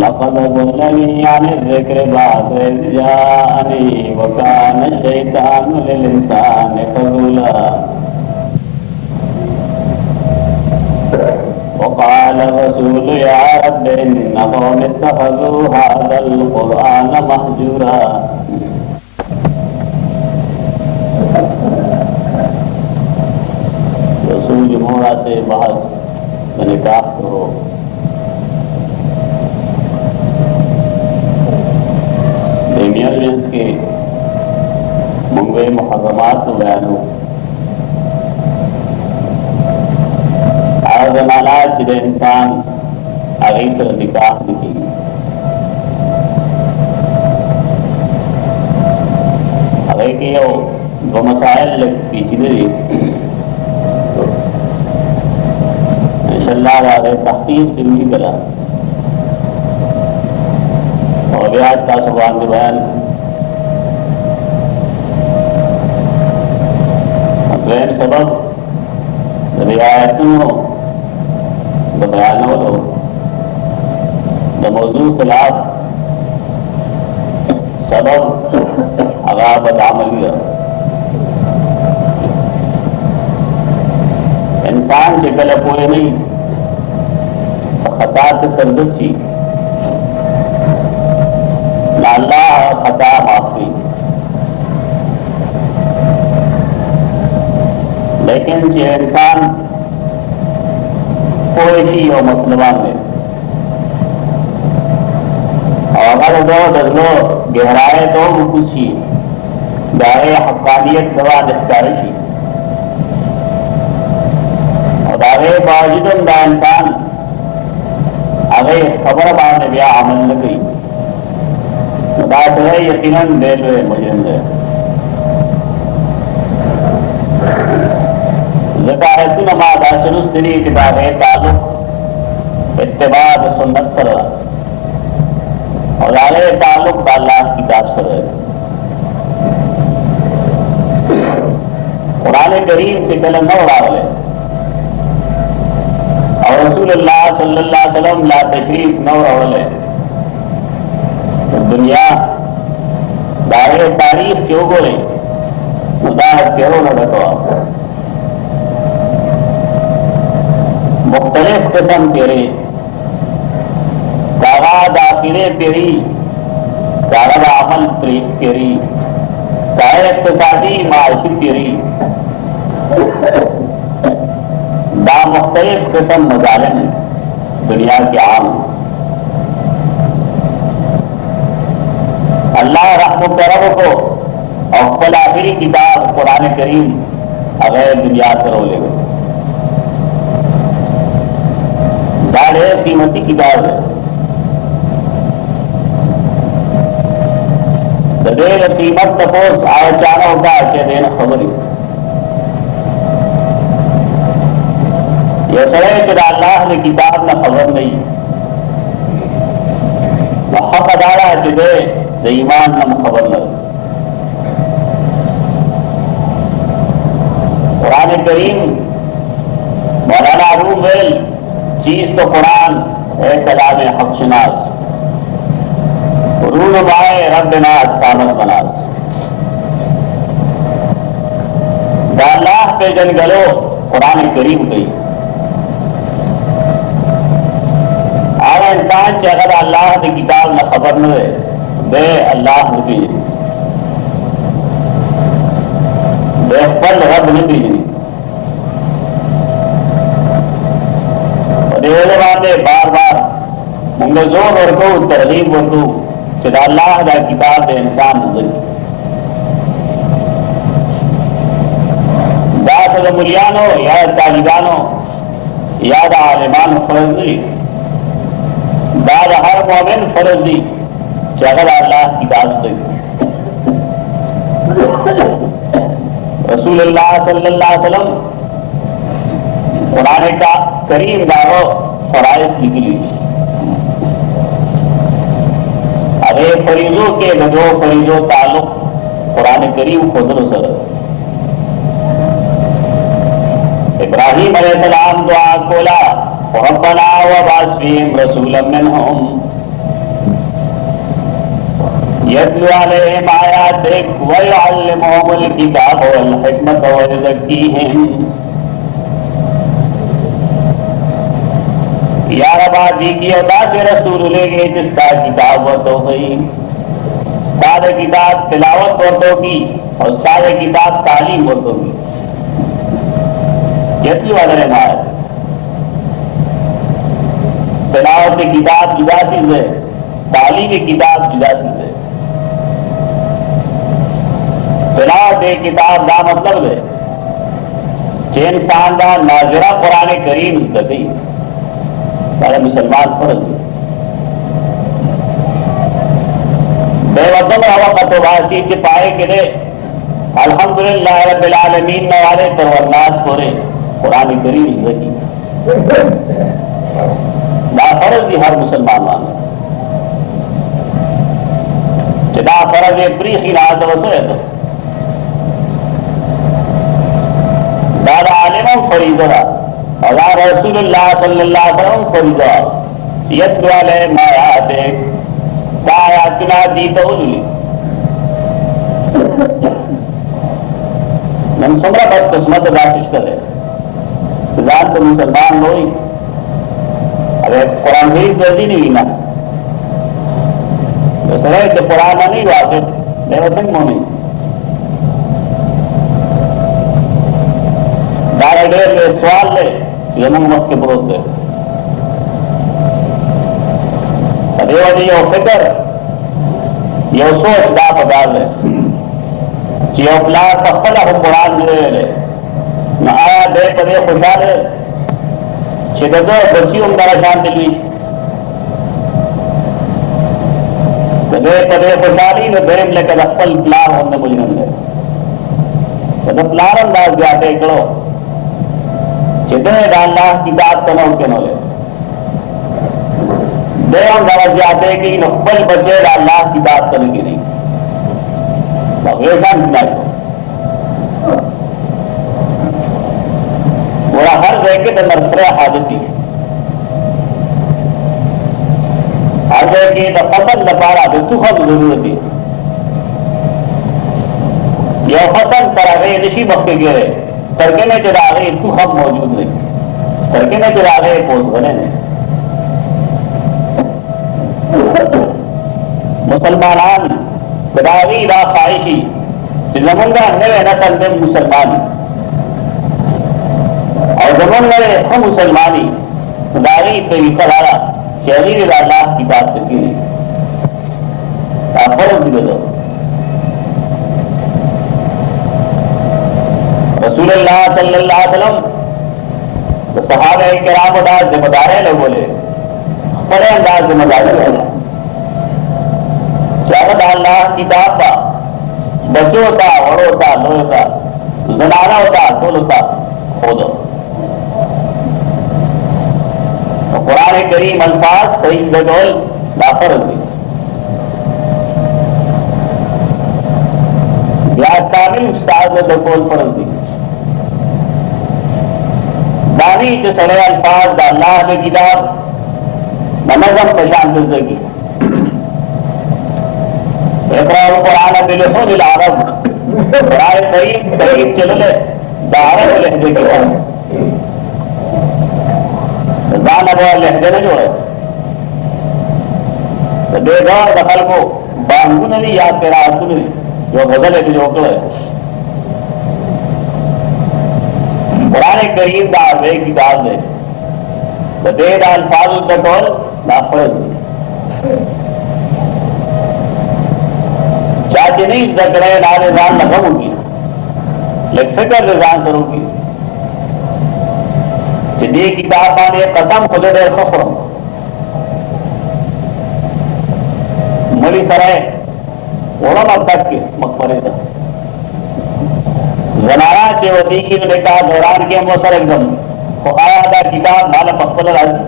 लक़द अज़ल्लनी अनि ज़िक्रि बअद इज़ जाअनी व कान अश-शैतानु लिल-इंसानि ख़ज़ूला। वक़ाल रसूलु या रब्बि इन्न क़ौमी इत्तख़ज़ू हाज़ल क़ुरआन महजूरा। रसूल जमहूरा से बहस निकाह करो। के मंगवे मुहर्रमात बयानों आ ज़माना जिदे इंसान आगे सर निकाह की आगे के यो दो मसाइल पीछे इंशाअल्लाह आगे तहकीक जरूरी करा और आज का सवाल बयान गैर सबब रियायतों बयानों द मौजू खिलाफ सबब अगाबत आमलिया इंसान के गले पूरे नहीं खता से सरदर्शी अल्लाह खता माफी, लेकिन जो इंसान कोई ही हो मुसलमान में और अगर दो दजलो गहराए तो वो कुछ ही दाए हक्कानियत दवा निस्तारिशी और दावे बावजूद दा इंसान अगर खबर पाने ब्याह अमल न गई बात है यकीनन देर हुए मुजरिम है। ज़कायतु नमाज अशरुस दिली इत्तिबाए ताल्लुक इत्तिबाद सुन्नत सर और आगे ताल्लुक अल्लाह की किताब सर है। कुरान करीम से कलम न उड़ावले और रसूलुल्लाह सल्लल्लाहु अलैहि वसल्लम ला तशरीफ न उड़ावले दुनिया दायरे तारीख क्यों बोले मुदाहत क्यों न रखो मुख्तलिफ किस्म तेरे दावाद आखिरे तेरी दारद अमल तेरी दायर इक्तिसादी माशी तेरी दा मुख्तलिफ किस्म मजालिम दुनिया के आम अल्लाह रहमत करम को और कल आखिरी किताब कुरान करीम अगर दुनिया से रो ले दाढ़े कीमती किताब है देर कीमत तपोस आचार होता है कि देना खबर यह सरे कि अल्लाह ने किताब न खबर नहीं हक अदारा जिदे ईमान नम खबर न कुरान करीम मौलाना रूम वेल चीज तो कुरान है कलाम हक शनास रून बाए रब नास सामत बनास अल्लाह पे जन गलो कुरान करीम गई आला इंसान से अगर अल्लाह की किताब न खबर न है बे अल्लाह नबी बेफल रब नबी और बातें बार बार मुंगे जोर वर्गो तरगीब वर्गो चिदा अल्लाह का किताब दे इंसान दाद मुलियानो या तालिबानो या आलिमान फर्ज दी दाद हर मोमिन फर्ज दी अगर अल्लाह की बात रसूलुल्लाह सल्लल्लाहु अलैहि वसल्लम कुरान का करीम दारो फराइज निकली अरे फरीजों के बजो फरीजों ताल्लुक कुरान करीम खुद सर इब्राहीम अलैहिस्सलाम दुआ कोला रब्बना व बास फीहिम रसूलन मिनहुम यत्लु अलैहिम आयातिक व युअल्लिमुहुमुल किताब वल हिकमत व युज़क्कीहिम। या रबादी की अता से रसूल लेगे जिसका किताब वो तो हुई सारे किताब तिलावत वो तो की और सारे किताब तालीम वो तो की। यत्लु अलैहिम आयातिक, तिलावत की किताब जुदा चीज है, तालीम की किताब जुदा चीज है। तिलावत किताब का मतलब है कि इंसान का नाजरा कुरान करीम गई सारे मुसलमान फर्ज है। बेवतन वक़्त वासी के पाए के लिए अल्हम्दुलिल्लाह रब्बिल आलमीन ने वाले परवरनास कोरे कुरान करीम गई ना फर्ज भी हर मुसलमान माने ना फर्ज प्री खिलाफ वसे तो दादा आलिम फरीदा अल्लाह रसूलुल्लाह सल्लल्लाहु अलैहि वसल्लम फरीदा यत्लु अलैहिम आयातिक आयातिना दीतुल मन समरा बदकिस्मत बाशिश करे जान तो मुसलमान होई अरे कुरान ही जल्दी नहीं ना तो सरे तो कुरान नहीं वाक़िफ देवतन मोनी दारे डेर ले सवाल ले ये वक्त के बरोध दे देवनी यो फिक्र यो सोच दा पदार ले यो प्लान पखला हो कुरान ले न आया दे पदे खुशाल छिदो बच्ची उम्र शान दिली दे पदे खुशाली न देम लेकर अफल प्लान हमने मुझे ले तो प्लान अंदाज जाते करो जितने डालना किताब तो उनके नौले देव समझ जाते कि नब्बल बच्चे डालना किताब करने की नहीं बोला हर जगह तो नर्सरे हाजती हर जगह तो फसल न पारा तो सुखम जरूरत है यह फसल करा गए ऋषि वक्त गिरे करके में चला गए सुखम मौजूद नहीं करके में चला गए पोष बने नहीं मुसलमान बदावी रा ख्वाहिशी जमंगा नए न करते मुसलमान और जमंगा हम मुसलमानी बदावी पे करारा शहरी अल्लाह की बात करती नहीं आप फर्ज भी दो रसूलुल्लाह सल्लल्लाहु अलैहि वसल्लम तो सहाबा किराम उदार जिम्मेदार है लोग बोले बड़े अंदाज जिम्मेदारी है चाहत अल्लाह किताब का बच्चों होता और होता लो होता जनाना होता फूल होता खोदो कुरान करीम अल्फाज सही बदौल लाफर्ज दी कामिल उस्ताद ने दकोल फर्ज दी दानी के सड़े अल्फाज अल्लाह की किताब नमजम पहचान जिंदगी कुरान बिलहुल अरब कुरान करीम करीब चले दारत लहजे के दान अब लहजे न जोड़े तो बेगौर दखल को बांगू ने भी याद करा सुन जो गजल है जो है कुरान करीम का वे किताब है तो देर अल्फाज उद्दौल नाफर्ज चाहते नहीं जगह ना रिजान लगम होगी लेकिन फिक्र रिजान करूंगी दी किताब ने कसम खुद दे फख्र मरी सराय ओरम अब तक के मकबरे था जनारा के वती की ने कहा दौरान के मौसर एकदम तो आया था किताब माला मकबल राजी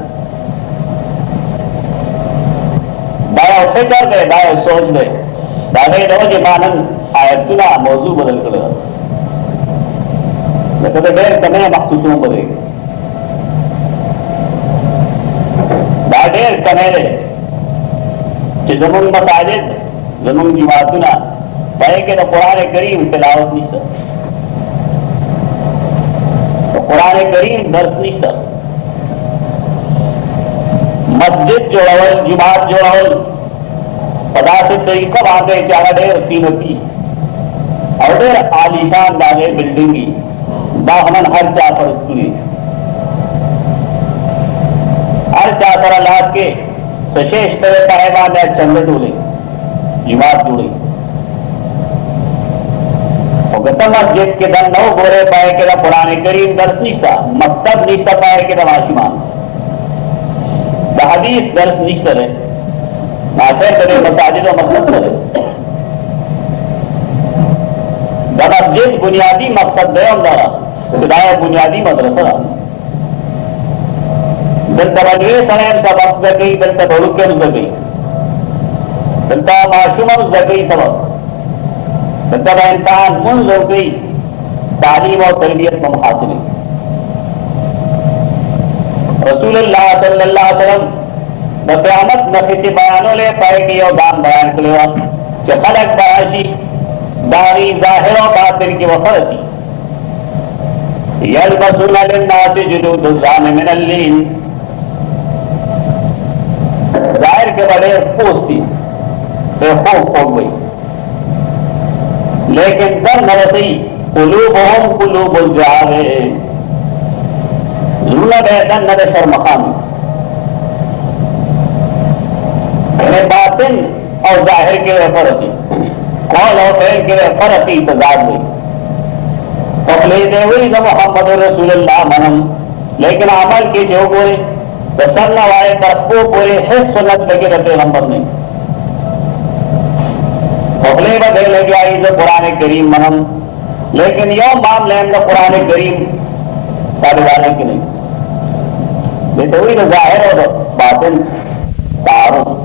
दाया उसे कर दे दाया सोच दे दादे दो के मानन आयतुला मौजू बदल कर लेकिन देर कने मखसूसों बदले दादेर कने कि जमुन मसाजिद जमीन जमातुना पाए के तो कुरान करीम तिलावत नहीं सर, तो कुरान करीम दर्श नहीं सर, मस्जिद जोड़वल जमात जोड़वल पदा से तरीका आगे चारा ढेर कीमती और ढेर आलिशान दागे बिल्डिंगी दाहमन हर चा पर उसकी हर चा पर लाद के सशेष तरह साहेबान ने चंद जुड़े जमात जुड़ी और गत मस्जिद के दर नौ गोरे पाए के पुराने करीम दर्श निश्ता मकतब निश्ता पाए के वाशिमान हदीस दर्श निश्तर है नाथे करे मसाजिद और मकसद करे मस्जिद बुनियादी मकसद दे अंदर खुदाया बुनियादी मदरसा दिल तवज्जो सलाम सबक गई दिल तबरुक के गई दिल ता माशूम गई सबक दिल ता इंसान मुंज हो गई तालीम और तरबियत में हासिल रसूलुल्लाह सल्लल्लाहु अलैहि वसल्लम बक़यामत नफी बयानों ले पाए कि यो दान बयान करेगा कि खलक बराशी दारी जाहिर और बातिन की वफरती यलबसून लिन्नास जुलूदुज़्ज़ाम मिनल लीन जाहिर के बड़े पोस्ती बेखौफ हो गई लेकिन दर नवसी कुलूबहुम कुलूबुल जाहिर जरूरत है दन नद शर्मखान बातिन और जाहिर के फरती कौल और फैल के फरती तजाद हुई तकलीद हुई न मोहम्मद रसूलुल्लाह मनम लेकिन अमल के जो बोले तो सरना वाले तरफो पूरे हिस्स सुन्नत लगे रहते नंबर नहीं तकलीफ बदे लगे आई जो कुरान करीम मनम लेकिन यो मामले हम कुरान करीम सारे वाले की नहीं बेटे हुई तो जाहिर और बातिन तारुफ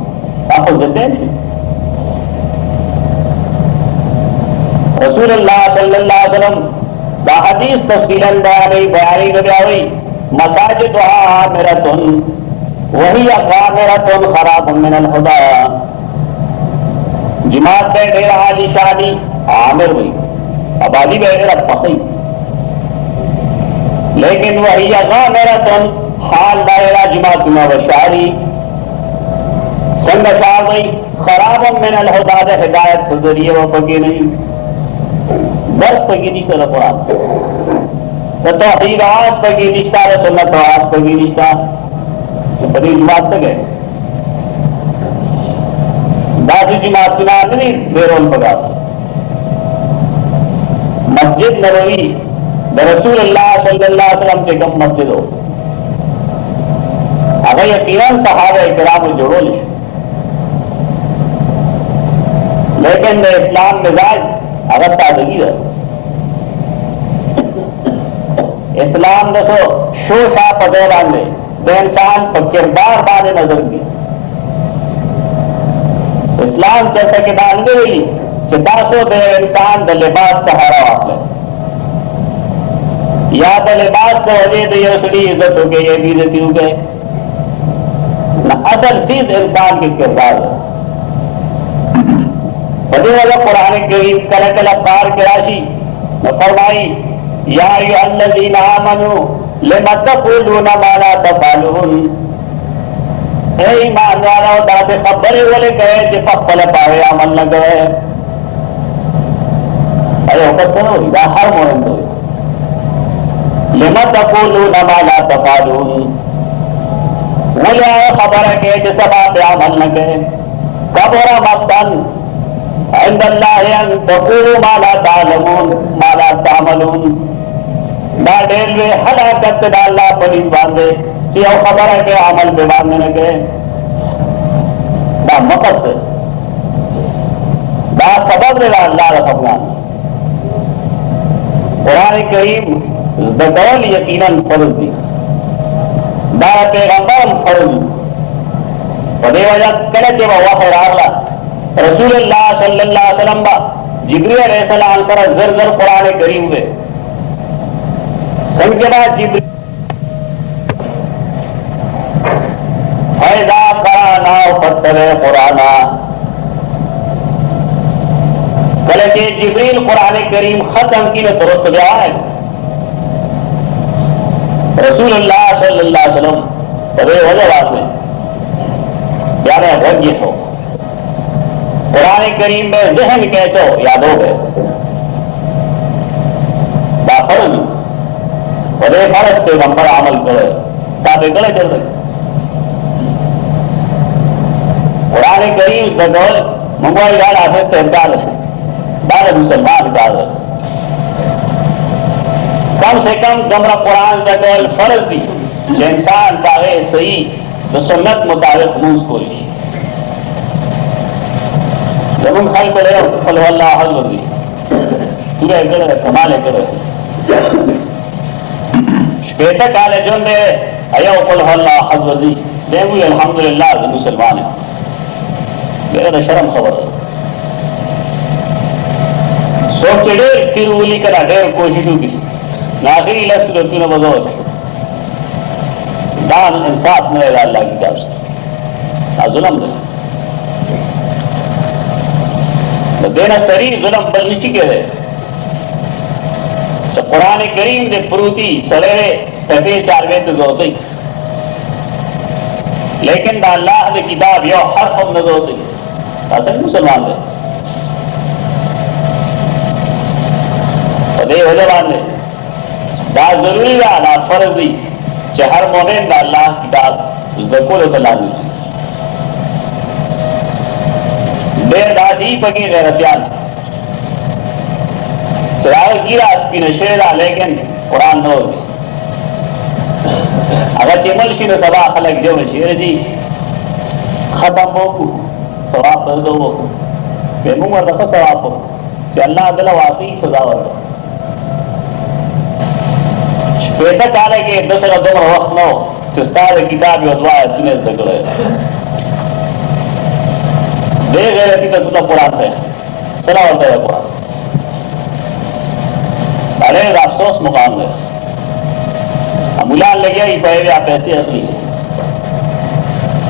आपको देते हैं रसूलुल्लाह सल्लल्लाहु अलैहि वसल्लम दा हदीस तफसीलन बयानी गई मसाजिद आमिरतुन वही अक़ामिरतुन खराबुन मिनल हुदा जमात पे ढेर आलिशानी आमिर हुई आबादी में ढेर पसई लेकिन वही अक़ामिरतुन हाल दायरा जमात में वशारी संगशार गई खराब मिनल हुदा हिदायत से जरिए वो पगे नहीं दस पगी नहीं कर कुरान तो तौहीदात पगी निश्ता सुन्नत वास पगी निश्ता बड़ी जमात से गए दादी जमात चुना नहीं बेरोल पगा मस्जिद नबवी रसूलुल्लाह सल्लल्लाहु अलैहि वसल्लम के कम मस्जिद हो अगर यकीनन सहाबा इकराम जोड़ो लेकिन इस्लाम मिजाज अगर ताजगी है इस्लाम दसो शोशा पदे बांधे बेइंसान पर किरदार बांधे नजर की इस्लाम जैसे कि बांधे हुई कि दासो दे इंसान द लिबास सहारा वापले या द लिबास को वजह दे उसकी इज्जत हो गई ये भी इज्जत हो गए न असल चीज इंसान के किरदार है बदे वाला कुरान करीम कल कल अफ्तार की राशि न फरमाई या अय्युहल्लज़ीना आमनू लिमा तक़ूलूना मा ला तफ़अलून ए ईमान वालों दादे खबरे वाले गए जे पखल पावे अमल न गए अरे वक्त हो इदा हर मोहन दो लिमा तक़ूलूना मा ला तफ़अलून बोले खबर है कि जैसा बात अमल न गए कबरा मक्तन عند الله ان تقولوا ما لا تعلمون ما لا تعملون دا ډېر هلاکت د الله په دې باندې چې یو خبره کې عمل به باندې نه کوي دا مقصد دا سبب دی الله رحمه قرآن کریم د ډول یقینا فرض دی دا پیغمبر فرض په دې وجه کله چې وحی راغله रसूल अल्लाह सल्लल्लाहु अलैहि वसल्लम जिब्रील अलैहिस्सलाम पर जर जर कुरान करीम हुए संजना जिब्रील फैदा कराना फतरे कुराना कल के जिब्रील कुरान करीम खत्म की ने तुरंत गया है रसूलुल्लाह सल्लल्लाहु अलैहि वसल्लम बड़े वजह बात है यार भाग्य हो कुरान करीम में जहन कहचो याद हो गए फर्ज बड़े फर्ज पैगंबर अमल करे ताबे गले चल रहे कुरान करीम बदौल मंगवाई गाड़ आते तहदार बारह मुसलमान का कम से कम जमरा कुरान बदौल फर्ज दी जो इंसान पावे सही तो सुन्नत मुताबिक मूज को ली जब हम खाई करे फल वल्लाह हल वर्जी तुरे करे कमाले करे बेटा काले जो दे अयो फल वल्लाह हल वर्जी देवी अल्हम्दुलिल्लाह जो मुसलमान है मेरा शर्म खबर सोच डेर किरूली करा डेर कोशिशों की नाखिरी लस्त तूने बदौल दान इंसाफ मिलेगा अल्लाह की तरफ से जुलम दे तो देना शरीर जुलम पर निश्चित के दे तो कुरान करीम दे प्रूती सरेरे कथे चार वेद जोती लेकिन दा अल्लाह दे किताब यो हर हम न जोती असल मुसलमान दे तो दे हो जवान दे दा जरूरी दा ना फर्जी कि हर मोमिन दा अल्लाह किताब उस दकोल तो लाज़िम देर दासी पकी गैरतियान चराग गिरा स्पिन शेरा लेकिन कुरान न होगी अगर चिमल शी न सबा खलक जो शेर जी खत्म हो सवाब कर दो वो बेमू मर दफा सवाब हो कि अल्लाह अदला वाकई सजा वर्ग बेटा काले के दूसरा दम वक्त नो तिस्तार किताब योद्वा तुने जगले दे गए थी तो सुना कुरान है चला होता है कुरान अरे अफसोस मुकाम है मुलान लगे ही पहले आप ऐसे असली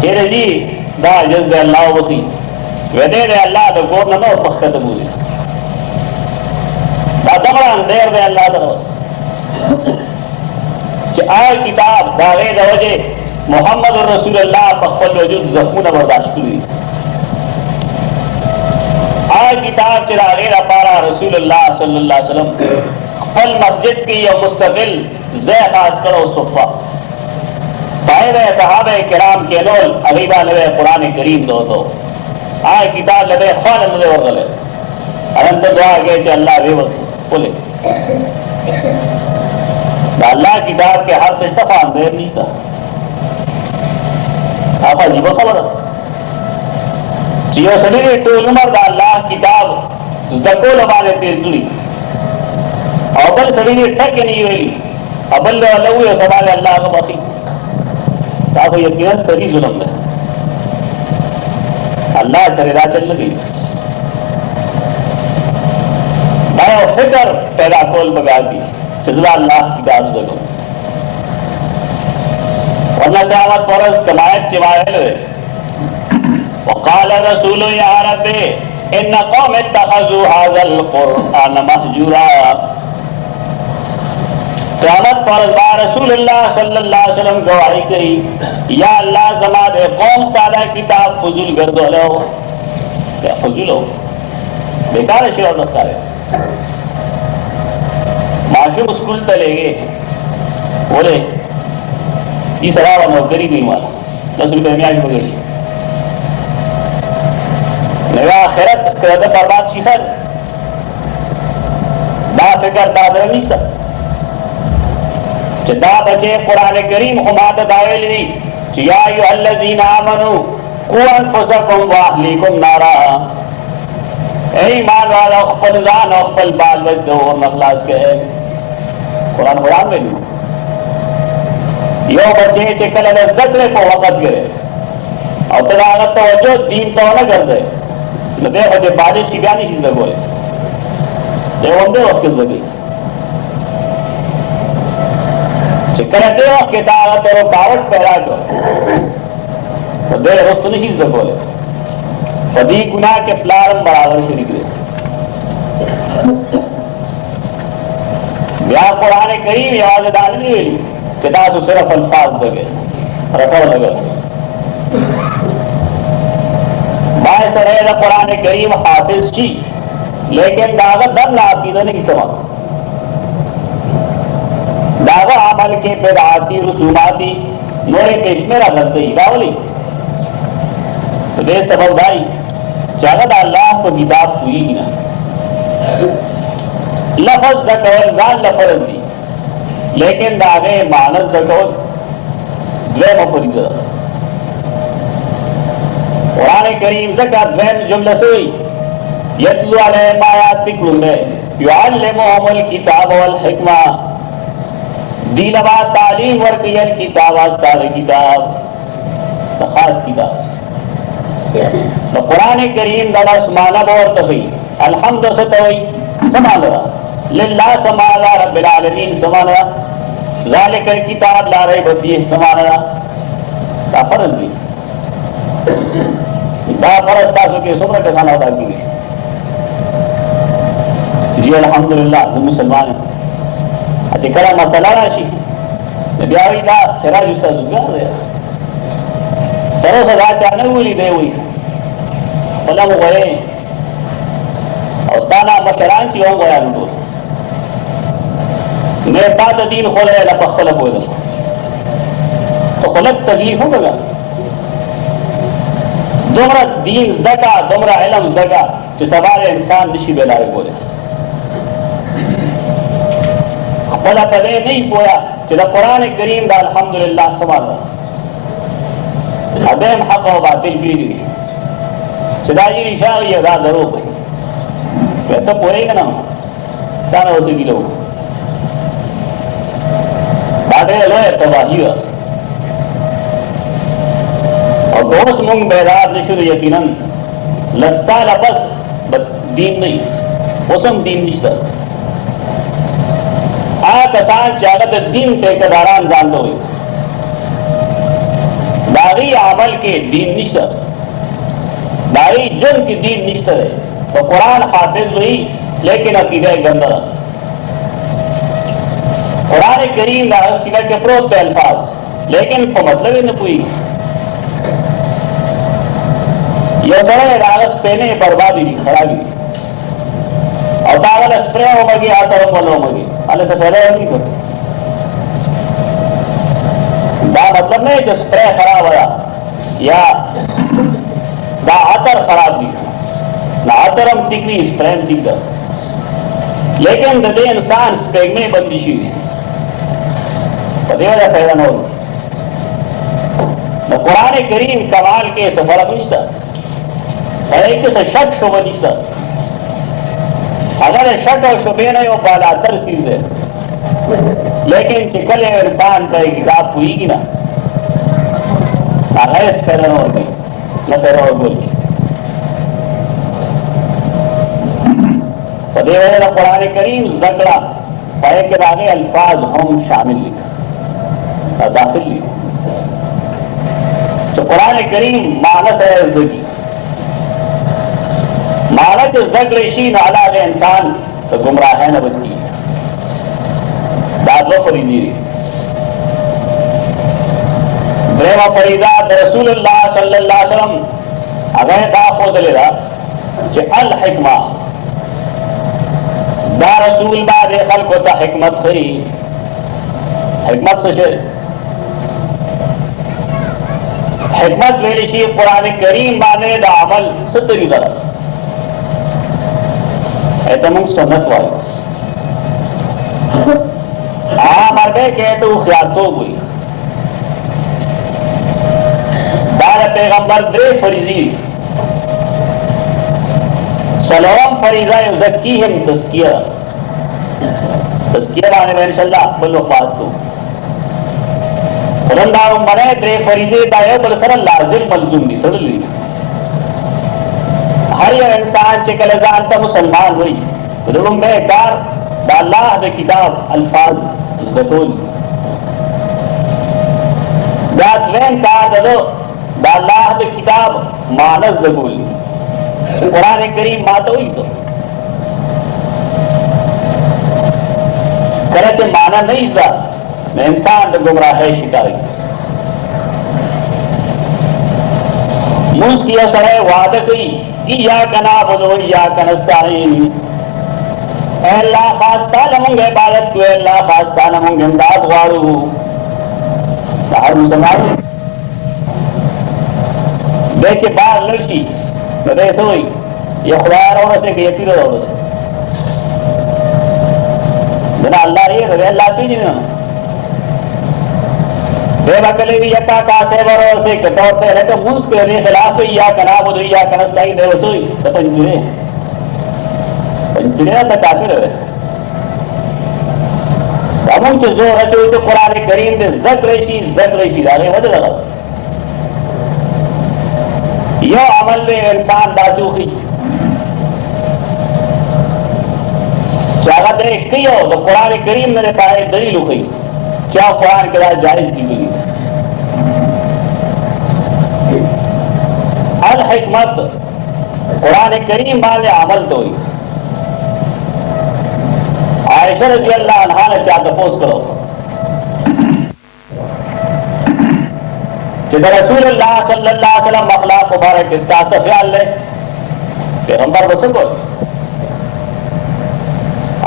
तेरे जी दा जज अल्लाह वसी वेदे दे अल्लाह तो गोर न और पक्का तो मुझे दा दमरा अंधेर दे अल्लाह तो कि आए किताब दावे दवजे मोहम्मद और रसूलुल्लाह पक्कल वजूद जख्मून बर्दाश्त करी आए किताब चला गैर पारा रसूलुल्लाह सल्लल्लाहु अलैहि वसल्लम फल मस्जिद की या मुस्तकिल ज़े खास करो सुफ़ा फायदे सहाबे किराम के लोल अगीबा लवे कुरान करीम दो आए किताब लवे ख्वाल लवे वगले अनंत दुआ के चे अल्लाह वे बोले अल्लाह किताब के हर से तफान देर नहीं था आप अजीब खबर जियो सड़ी टोल उमर का अल्लाह किताब दकोल वाले तेजली अबल सड़ी ठक नहीं हुई अबल लऊ सवाल अल्लाह का बाकी आप यकीन सही जुलम है अल्लाह शरीरा चल गई मैं फिक्र पैदा कोल बगा दी सिजला अल्लाह किताब जगो वरना क़यामत परस कमायत चिवाए वक़ाल रसूल या रब्बी इन्न कौम इत्तखज़ू हाज़ल क़ुरआन महजूरा क़यामत परस बा रसूलुल्लाह सल्लल्लाहु अलैहि वसल्लम गवाही करी या अल्लाह ज़माने कौम सादा किताब फजूल कर दो लो क्या फजूल हो बेकार शेर और नस्तारे माशूम स्कूल चलेंगे बोले ये सरावा नौकरी नहीं वाला 10 रुपये में आज मगर नया खैरत कहते बर्बाद शिखर दा फिक्र दादर नहीं सब दा बचे कुरान करीम हुमात दावेली या अय्युहल्लज़ीना आमनू कू अनफुसकुम व अहलीकुम नारा ऐ ईमान वालों अपने जान और अपने बाल बच्चों और नखलास के कुरान कुरान में नहीं यो बच्चे चिकल जतरे को वक़्त करे और तलागत तो वजो दीन तो न कर दे लगे बच्चे बारिश की गानी चीज़ बोले ये वंदे वक्त लगी चिकल दे वक्त के ताकत और कावट पैदा कर तो दे वक्त नहीं चीज़ बोले सभी गुनाह के फ्लारम बराबर शरीक दे या कुरान करीम याद डालनी कि तो सिर्फ अल्फाज लगे रकड़ लगे बायस रहे कुरान करीम हाफिज की लेकिन दागा दर नाकीदा नहीं समझ दागा अमल के बेदाती रसूमाती नोए पेशमेरा लगते ही दावली तो दे सबक भाई जगत अल्लाह को किताब हुई ही ना लफज दकौल जान लफज दी लेकिन दागे मानस दकौल द्वैम फरीद कुरान करीम का द्वैम जुमला सोई यतलू अलैहिम आयातिक युअल्लिमुहुमुल किताब वल हिकमा दीनवा तालीम वर्कियल किताब आस्तार किताब खास किताब तो कुरान करीम का समाना बहुत तभी अल्हम्द से तवई समाना लिल्लाह समाना रब्बिल आलमीन समाना ज़ालिकल किताब ला रैब फीह समाना का फर्ज भी दा फर्ज तासो के सुमर के साना होता की जी अल्हम्दुलिल्लाह हम मुसलमान हैं अति करा मसला राशि ब्यावी दा सिराज उस्ताद जुगार है तरो सदा चाने हुई दे हुई बोला वो गए औस्ताना मशरान की हो गया नुदो मेरे पास दीन खोल रहे लपख खलक हो तो खलक तकलीफ होगा दुमरा दीन ज़का दुमरा इल्म ज़का कि सवाल इंसान निशी बेलाए बोले बोला पहले नहीं पोया कि कुरान करीम का अल्हम्दुलिल्लाह समाना अदेम हक और बातिल भी सिदाजी रिशावी अदा करो तो पोएगा ना क्या होते भी लोग बाटे लो तबाही और दोस्त मुंग बेदार निशुद यकीनन लस्ता लपस दीन नहीं उसम दीन निश्ता कसान जागत दीन ठेकेदारान जानते हुए दागी अमल के दीन निश्ता दागी जन की दीन निश्ता है तो कुरान हाफिज हुई लेकिन अकीदा गंदा कुरान करीम का के प्रोत के अल्फाज लेकिन को मतलब ही न कोई यह बड़े रागस पेने बर्बादी नहीं खराबी और तावल स्प्रे हो मगी आतर फल हो मगी अले से पहले नहीं कर मतलब नहीं जो स्प्रे खराब होया या दा आतर खराब नहीं ना आतर हम टिकनी स्प्रे टिकता लेकिन दे इंसान स्प्रे में बंदिशी पता वजह पैदा न हो न कुरान करीम कमाल के सफर निश्ता एक से शक शुभ निश्ता अगर शक और शुभे नहीं हो बालातर चीज है लेकिन चिकल इंसान का एक किताब हुई कि ना अगर पैदा हो गई न पैदा हो बोल पदे वजह कुरान करीम जकड़ा पाए के आगे अल्फाज हम शामिल लिखा दाखिल लिखा तो कुरान करीम मानस है जिंदगी मानस जगरेशी नाला है इंसान तो गुमराह है न बचती दादो फरीदी प्रेम फरीदा रसूलुल्लाह सल्लल्लाहु अलैहि वसल्लम अगर दा खोद लेगा कि अल हिकमा दा रसूल बा देखल को ता हिकमत सही हिकमत से हिकमत वेली कुरान करीम माने दा अमल सतरी तरह ऐतम सुन्नत वाले मरबे के तो ख्यातो हुई बार पैगंबर दे फरीजी सलाम फरीजा युज़क्कीहिम तज़किया तज़किया माने में इंशाअल्लाह बल वफास को रंदार मने दे फरीजे दाए बल सर लाजिम मलजूम दी थोड़ी ली हर इंसान चिकल जानता मुसलमान हुई रुम में कार अल्लाह दे किताब अल्फाज बतौल दात वेन कार दो अल्लाह दे किताब मानस दबूल कुरान करीम मातो ही तो करे कि माना नहीं था न इंसान द गुमराह शिकारी मुझ की असर है वादे की या कना बदो या कनस्ताइन अल्लाह खास्ता नमंगे इबादत को अल्लाह खास्ता नमंगे इमदाद वारू हर मुसलमान देखे बाहर लड़की रेस हुई ये खुदा औरत है कि ये पीर औरत है जना अल्लाह ये रहे अल्लाह पी जी ना देवकले भी यका का से बरो से कटौते है तो मुझ के लिए खिलाफ या कना बुद या कनस्ताई देवसोई तो पंजुरे तो काफिर है अमुक जो रचो तो कुरान करीम में जक्र आगे वजह लगा यो अमल में इंसान दासूखी चाहत है कई हो तो कुरान करीम मेरे पाए दलील हुई क्या कुरान के बाद जायज की गई अल हिकमत कुरान करीम वाले अमल तो हुई आयशा रज़ी अल्लाह अन्हा ने क्या तपोस करो कि रसूलुल्लाह सल्लल्लाहु अलैहि वसल्लम अखलाक मुबारक इसका ख्याल ले पैगंबर बस को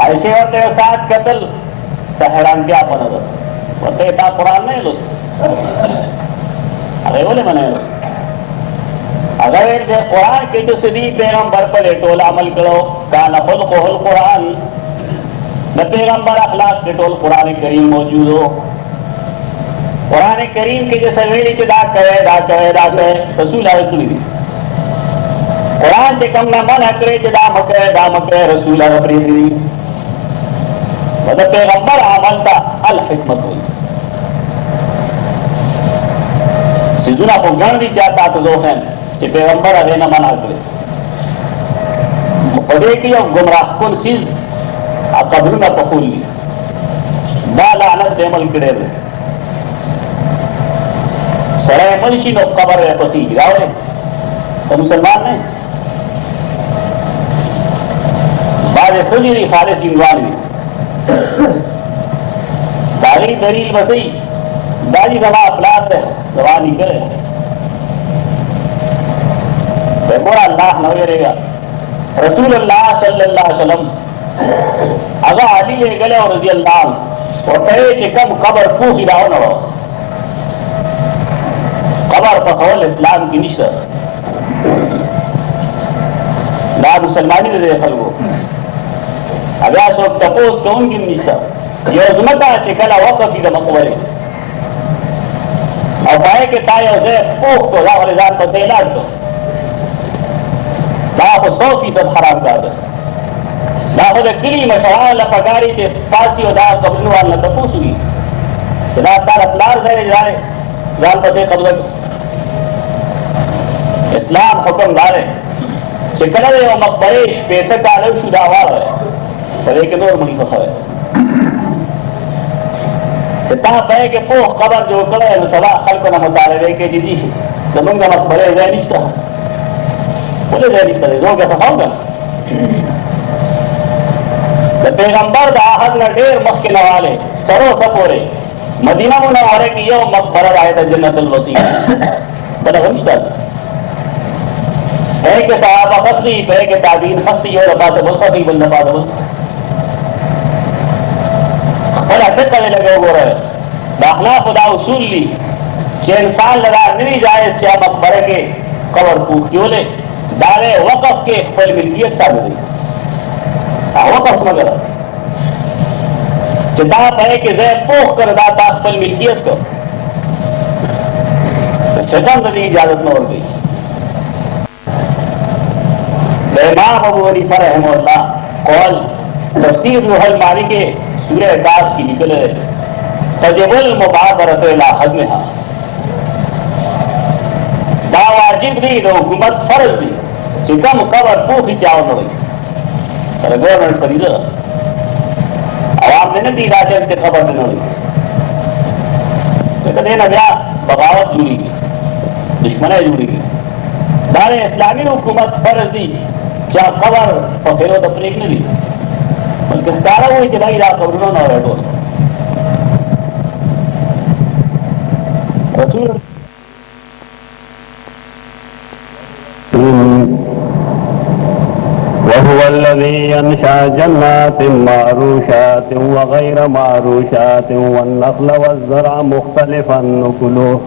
आयशा और तेरे साथ कत्ल हैरान क्या बना बोलते इतना कुरान नहीं लो अरे बोले मने अगर कुरान के जो सदी पैगंबर पर टोला अमल करो का नफल कोहल कुरान न पैगंबर अखलाक के टोल कुरान करीम मौजूद हो कुरान करीम के जो सवेरी चे दा करे रसूल आए सुनी दी कुरान से कम न मन करे चे दा मकरे रसूल आए अपनी दी मतलब पैगंबर अमल का अल हिकमत हुई सिजुना को गण भी चाहता तो जो है कि पैगंबर अरे न मना करे पढ़े की और गुमराह कुन चीज कब्र में पकूल ली बाल आनंद देमल किड़े सराय मनुष्य नो कबर है पसी गिरावे तो मुसलमान ने बाजे खुजी खालिस इंवानी दारी दलील बसई दारी दवा अपलाद दवानी करे बोला अल्लाह नवेरेगा रसूल अल्लाह सल्लल्लाहु अलैहि वसल्लम अगर अली ले गले और रजी अल्लाह और कहे कि कम कबर को गिराओ न हो कबर पकौल इस्लाम की निशर ना मुसलमानी दे फलगो अगर सो तपोस कौन की निशर ये उजमता चिकला वक़्फ़ की मकबरे और पाए के ताये से पोख को वाले जान पर तेलाट को ना को 100% हराम कर दे ना खुद किली मशवाल पगारी से फांसी और दाग कब्र वाला तपूस हुई ना तार अपलार दे जाए जान पसे कब्र इस्लाम हुक्म दारे चिकले और मकबरेश पैसे का अलग शुदावा है पर एक दौर मुड़ी फसा है इतना पे के पोह कबर जो करे सवा खल्क न मुतालबे के जीजी जमुंगा मकबरे है निश्ता बोले है निश्ता जो क्या सफाऊंगा पैगंबर दाहद न ढेर मक्के नवाले सरो सपोरे मदीना मुनव्वरे की यो मकबरा आए था जन्नतुल वसी बड़ा गमशता है के सहाबा फसली है के ताबीन फसली और बात बसती बंदा बात बड़ा धक्का लगे हो रहा है दाखला खुदा उसूल ली कि इंसान लगा नहीं जाए क्या मकबरे के कबर पूख क्यों ले दारे वक़्फ़ के फल मिल्कियत साबित हुई वक़्फ़ मगर किताब है कि जय पोख कर दाता फल मिल्कियत को तो शैतान की इजाजत में हो गई इमाम अबू हनीफा रहमतुल्लाह कौल तफसीर रूहुल मानी के सूरह काफ की निकले तजबुल मुबादरत इला हज़्मिहा दा वाजिब दी तो हुकूमत फर्ज दी कि कम कबर पूख चाव न हुई पर गवर्नमेंट फरीदा आवाम ने दी राजन से खबर न हुई तो कदे न गया बगावत जुड़ी गई दुश्मनी जुड़ी गई दारे इस्लामी हुकूमत फर्ज दी क्या खबर पखेरो तो प्रेक नहीं दी بلکې ښکاره وایي چې دا قبرونه نه وایي ټول رسول وهو الذي ينشأ جنات معروشات وغير معروشات والنخل والزرع مختلفا نكله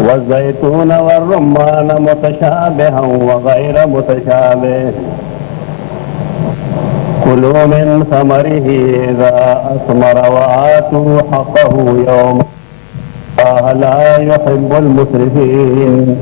والزيتون والرمان متشابها وغير متشابه كلوا من ثمره إذا أثمر وآتوا حقه يوم الله لا يحب المسرفين